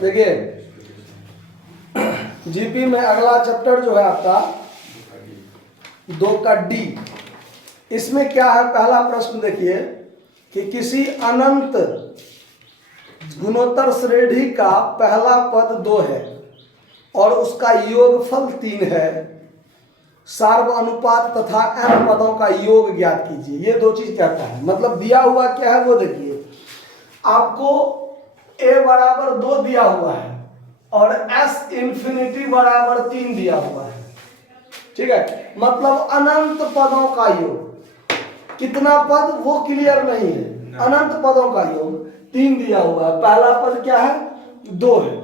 देखिए जीपी में अगला चैप्टर जो है आपका 2 का डी। इसमें क्या है, पहला प्रश्न देखिए कि किसी अनंत गुणोत्तर श्रेणी का पहला पद 2 है और उसका योगफल 3 है। सार्व अनुपात तथा n पदों का योग ज्ञात कीजिए। ये 2 चीज कहता है। मतलब दिया हुआ क्या है वो देखिए, आपको a बराबर 2 दिया हुआ है और s इंफिनिटी बराबर 3 दिया हुआ है। ठीक है, मतलब अनंत पदों का योग। कितना पद वो क्लियर नहीं है, अनंत पदों का योग 3 दिया हुआ है। पहला पद क्या है, 2 है।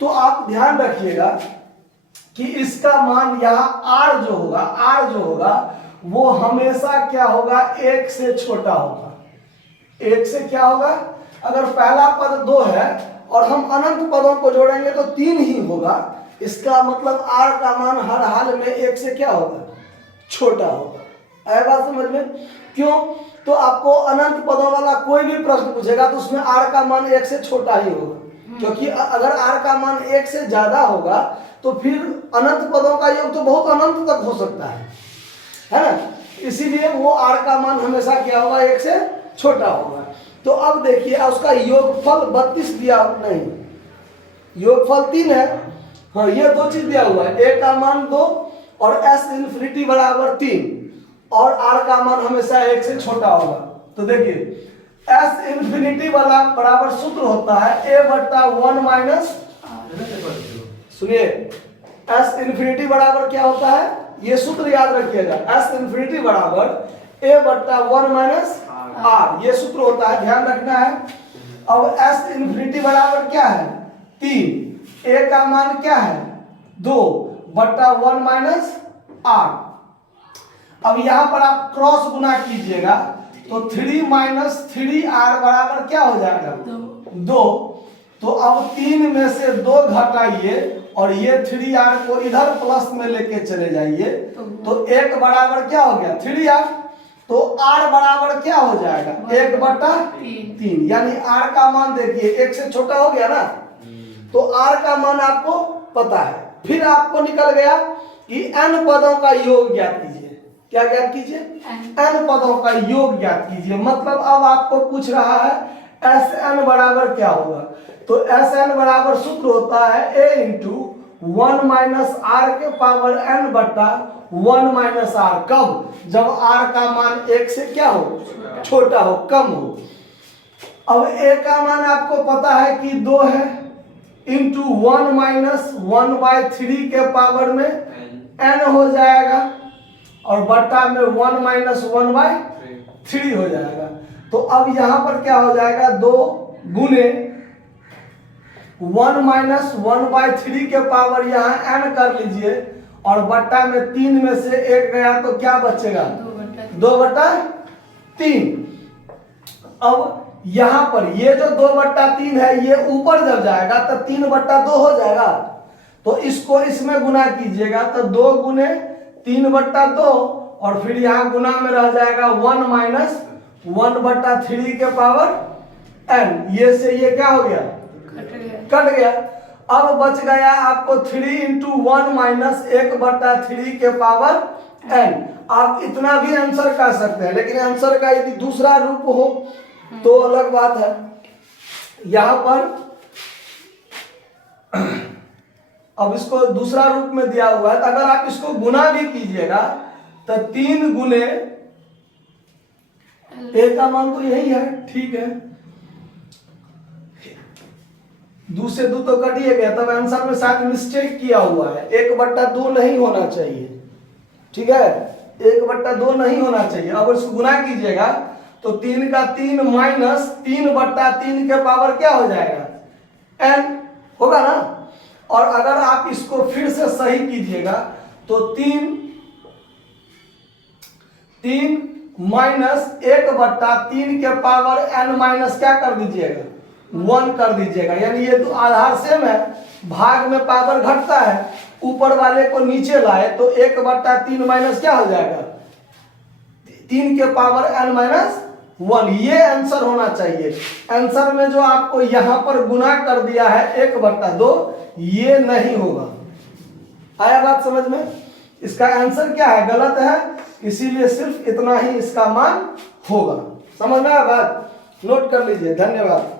तो आप ध्यान रखिएगा कि इसका मान यहाँ r जो होगा वो हमेशा क्या होगा, 1 से छोटा होगा। 1 से क्या होगा, अगर पहला पद 2 है और हम अनंत पदों को जोड़ेंगे तो 3 ही होगा। इसका मतलब r का मान हर हाल में 1 से क्या होगा, छोटा होगा। आया बात समझ में? क्यों? तो आपको अनंत पदों वाला कोई भी प्रश्न पूछेगा तो उसमें r का मान 1 से छोटा ही होगा, क्योंकि अगर r का मान 1 से ज्यादा होगा तो फिर अनंत पदों का योग तो बहुत अनंत तक हो सकता है ना। इसीलिए वो r का मान हमेशा क्या होगा, 1 से छोटा होगा। तो अब देखिए उसका योगफल 32 दिया नहीं, योगफल 3 है। हाँ, ये 2 चीज दिया हुआ है, a का मान 2 और s इंफिनिटी बराबर 3 और r का मान हमेशा 1 से छोटा होगा। तो देखिए s इंफिनिटी वाला बराबर सूत्र होता है a बट्टा 1 माइनस, सुनिए s इंफिनिटी बराबर क्या होता है, ये सूत्र याद रखिएगा, s इंफिनिटी बराबर a बट्टा 1 माइनस r, ये सूत्र होता है, ध्यान रखना है। अब s इंफिनिटी बराबर क्या है, 3, a का मान क्या है, 2 बट्टा 1 माइनस r। अब यहां पर आप क्रॉस गुना कीजिएगा तो 3 माइनस 3r बराबर क्या हो जाएगा, 2। तो अब 3 में से 2 घटाइए और ये 3r को इधर प्लस में लेके चले जाइए तो 1 बराबर क्या हो गया, 3r। तो r बराबर क्या हो जाएगा, 1 बटा 3। यानी r का मान देखिए 1 से छोटा हो गया ना, तो r का मान आपको पता है। फिर आपको निकल गया कि n पदों का योग ज्ञात कीजिए। क्या ज्ञात कीजिए, n पदों का योग ज्ञात कीजिए। मतलब अब आपको पूछ रहा है Sn बराबर क्या होगा, तो Sn बराबर सूत्र होता है a इंटू 1 माइनस r के पावर n बट्टा 1 माइनस r। कब, जब r का मान 1 से क्या हो, छोटा हो, कम हो। अब a का मान आपको पता है कि 2 है, इंटू 1 माइनस 1/3 के पावर में n हो जाएगा और बट्टा में 1 माइनस 1/3 हो जाएगा। तो अब यहां पर क्या हो जाएगा, 2 गुने 1 माइनस 1/3 के पावर यहाँ n कर लीजिए और बट्टा में 3 में से 1 गया तो क्या बचेगा, 2/3। अब यहाँ पर ये जो 2/3 है ये ऊपर जब जाएगा तो 3/2 हो जाएगा। तो इसको इसमें गुना कीजिएगा तो 2 गुने 3/2 और फिर यहाँ गुना में रह जाएगा 1 माइनस 1/3 के पावर n। ये से ये क्या हो गया, कट गया। अब बच गया आपको 3 इंटू 1 माइनस 1/3 के पावर n। आप इतना भी आंसर कर सकते हैं, लेकिन आंसर का यदि दूसरा रूप हो तो अलग बात है। यहां पर अब इसको दूसरा रूप में दिया हुआ है, तो अगर आप इसको गुना भी कीजिएगा तो 3 गुने a का मान तो यही है, ठीक है, 2 से 2 तो कट ही गया। तब आंसर में शायद मिस्टेक किया हुआ है, 1/2 नहीं होना चाहिए, ठीक है, 1/2 नहीं होना चाहिए। अब इसको गुना कीजिएगा तो 3 का 3 माइनस 3/3 के पावर क्या हो जाएगा, n होगा ना। और अगर आप इसको फिर से सही कीजिएगा तो 3 माइनस 1/3 के पावर n माइनस क्या कर दीजिएगा, 1 कर दीजिएगा। यानी ये तो आधार सेम है, भाग में पावर घटता है, ऊपर वाले को नीचे लाए तो 1/3 माइनस क्या हो जाएगा, 3 के पावर n माइनस 1, ये आंसर होना चाहिए। आंसर में जो आपको यहां पर गुना कर दिया है 1/2, ये नहीं होगा। आया बात समझ में? इसका आंसर क्या है? गलत है, इसीलिए सिर्फ इतना ही इसका मान होगा। समझ में आया बात? नोट कर लीजिए। धन्यवाद।